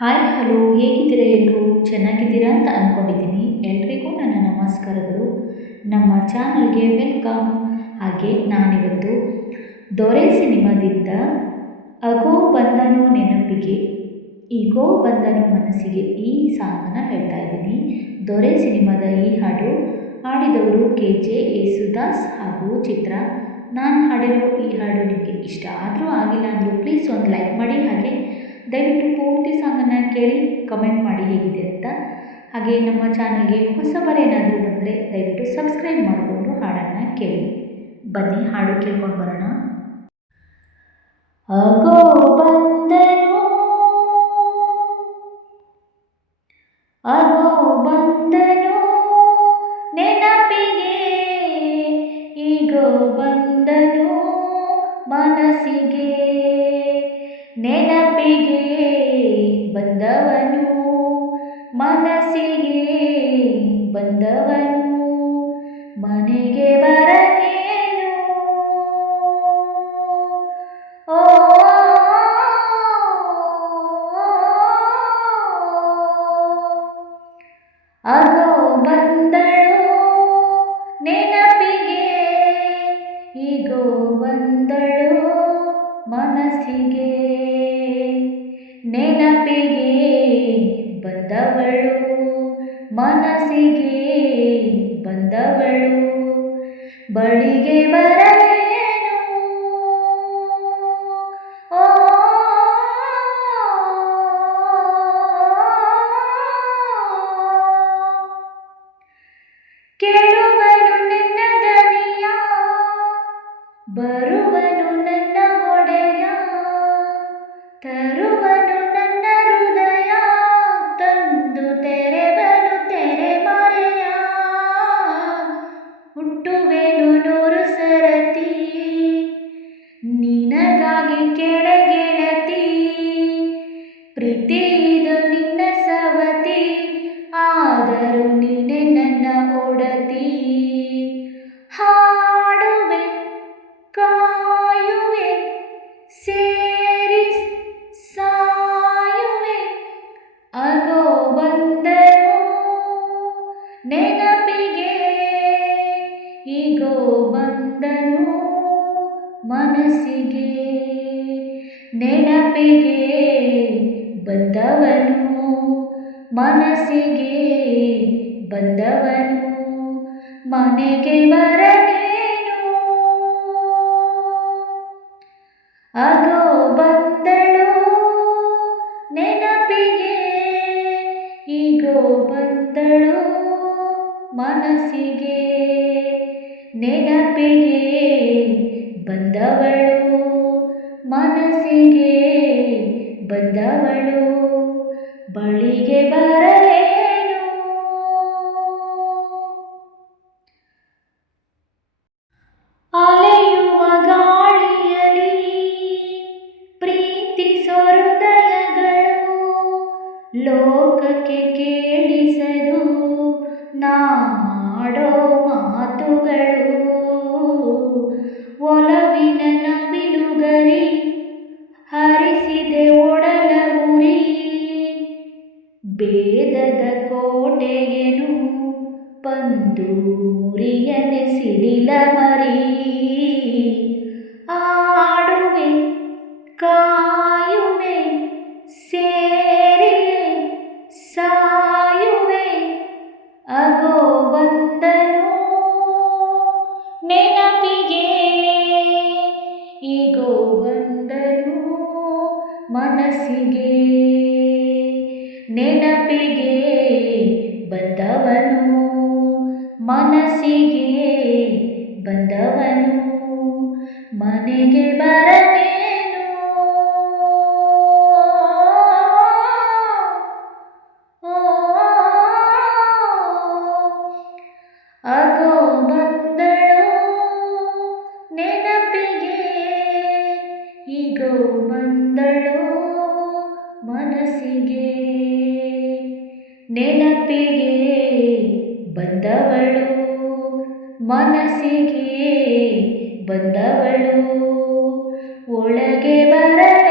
Hi hello ಹೇಗಿದ್ದೀರಾ ಎಲ್ಲರೂ ಚೆನ್ನಾಗಿದ್ದೀರಾ ಅಂತ ಅಂದ್ಕೊಂಡಿದ್ದೀನಿ. ಎಲ್ರಿಗೂ ನನ್ನ ನಮಸ್ಕಾರಗಳು. ನಮ್ಮ ಚಾನಲ್ಗೆ ವೆಲ್ಕಮ್. ಹಾಗೆ ನಾನಿವತ್ತು ದೊರೆ ಸಿನಿಮಾದಿಂದ ಅಗೋ ಬಂದನು ನೆನಪಿಗೆ ಈಗೋ ಬಂದನು ಮನಸ್ಸಿಗೆ ಈ ಸಾಂಗನ್ನು ಹೇಳ್ತಾ ಇದ್ದೀನಿ. ದೊರೆ ಸಿನಿಮಾದ ಈ ಹಾಡು ಹಾಡಿದವರು KJ ಯೇಸುದಾಸ್ ಹಾಗೂ ಚಿತ್ರ. ನಾನು ಹಾಡಿರೋ ಈ ಹಾಡು ನಿಮಗೆ ಇಷ್ಟ ಆದರೂ ಆಗಿಲ್ಲ ಅಂದರೂ ಪ್ಲೀಸ್ ಒಂದು ಲೈಕ್ ಮಾಡಿ. ಹಾಗೆ ದಯವಿಟ್ಟು ಪೂರ್ತಿ ಸಾಂಗನ್ನು ಕೇಳಿ ಕಮೆಂಟ್ ಮಾಡಿ ಹೇಗಿದೆ ಅಂತ. ಹಾಗೆ ನಮ್ಮ ಚಾನಲ್ಗೆ ಹೊಸಬರೇನಾದರೂ ಬಂದರೆ ದಯವಿಟ್ಟು ಸಬ್ಸ್ಕ್ರೈಬ್ ಮಾಡಿಕೊಂಡು ಹಾಡನ್ನು ಕೇಳಿ. ಬನ್ನಿ ಹಾಡು ಕೇಳ್ಕೊಂಡು ಬರೋಣ. ಅಗೋ ಬಂದನು ಅಗೋ ಬಂದನು ನೆನಪಿಗೆ ಈಗೋ ಬಂದನು ಮನಸ್ಸಿಗೆ ನೆನಪಿಗೆ ಬಂದವನು ಮನಸ್ಸಿಗೆ ಬಂದವನು ಮನೆಗೆ ಬರನೇನು ಓ ಅಗೋ ಬಂದಳು ನೆನಪಿಗೆ ಈಗೋ ಬಂದಳು ಮನಸ್ಸಿಗೆ ನೆನಪಿಗೆ ಬಂದವಳು ಮನಸ್ಸಿಗೆ ಬಂದವಳು ಬಳಿಗೆ ಬರಲೇನು ಓ ಕೇಳುವನು ನನ್ನ ದನಿಯ ಬರುವನು ನನ್ನ ಒಡೆಯ ತರುವನು ನನ್ನ ಹೃದಯ ತಂದು ತೆರೆವನು ತೆರೆ ಮರೆಯ ಹುಟ್ಟುವೆನು ನೂರು ಸರತಿ ನಿನಗಾಗಿ ಕೆಳಗೆಳತಿ ಪ್ರೀತಿ ಇದು ನಿನ್ನ ಸವತಿ ಆದರೂ ನೀನೆ ನನ್ನ ಒಡತಿ ಹಾಡುವೆ ಕಾಯುವೆ ಸೇರಿ ಸಾಯುವೆ ಅಗೋ ಬಂದನು ನೆನಪಿಗೆ ಈಗೋ ಬಂದನು ಮನಸ್ಸಿಗೆ ನೆನಪಿಗೆ ಬಂದವನು ಮನಸ್ಸಿಗೆ ಬಂದವನು ಮನೆಗೆ ಬರನೇನು ಅಗೋ ಬಂದಳು ನೆನಪಿಗೆ ಈಗೋ ಬಂದಳು ಮನಸ್ಸಿಗೆ ನೆನಪಿಗೆ ಬಂದವಳು ಮನಸ್ಸಿಗೆ ಬಂದವಳು ಬಳಿಗೆ ಬರಲೇನು ಅಲೆಯುವ ಗಾಳಿಯಲಿ ಪ್ರೀತಿಸೋ ಹೃದಯಗಳು ಲೋಕಕ್ಕೆ ಕೇಳಿಸದು ನಾಡೋ ಮಾತುಗಳು ಒಲವಿನ ನವಿಲುಗರಿ ಹರಿಸಿದೆ ಒಡಲ ಉರಿ ಭೇದದ ಕೋಟೆಯನು ಬಂದು ಮುರಿಯನೆ ಸಿಡಿಲ ಮರಿ ಆಡುವೆ ಕಾಯುವೆ ಸೇರಿಯೇ ಸಾಯುವೆ ಅಗೋ ಬಂದನು ನೆನಪಿಗೆ ಈಗೋ ಬಂದನು ಮನಸ್ಸಿಗೆ ನೆನಪಿಗೆ ಬಂದವನು ಮನಸ್ಸಿಗೆ ಬಂದವನು ಮನೆಗೆ ಬರನೇನು ಅಗೋ ಬಂದಳು ನೆನಪಿಗೆ ಈಗೋ ಬಂದಳು ಮನಸ್ಸಿಗೆ ನೆನಪಿಗೆ ಬಂದವಳು ಮನಸ್ಸಿಗೆ ಬಂದವಳು ಒಳಗೆ ಬರಲು